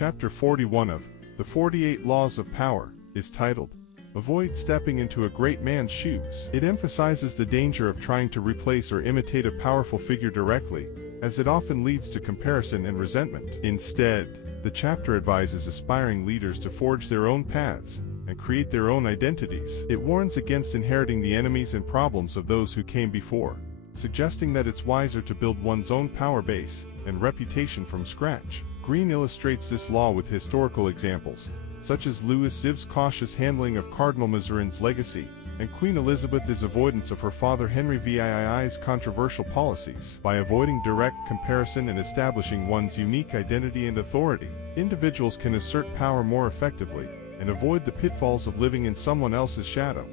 Chapter 41 of The 48 Laws of Power is titled, Avoid Stepping into a Great Man's Shoes. It emphasizes the danger of trying to replace or imitate a powerful figure directly, as it often leads to comparison and resentment. Instead, the chapter advises aspiring leaders to forge their own paths and create their own identities. It warns against inheriting the enemies and problems of those who came before, suggesting that it's wiser to build one's own power base and reputation from scratch. Greene illustrates this law with historical examples, such as Louis Xiv's cautious handling of Cardinal Mazarin's legacy, and Queen Elizabeth's avoidance of her father Henry VII's controversial policies. By avoiding direct comparison and establishing one's unique identity and authority, individuals can assert power more effectively and avoid the pitfalls of living in someone else's shadow.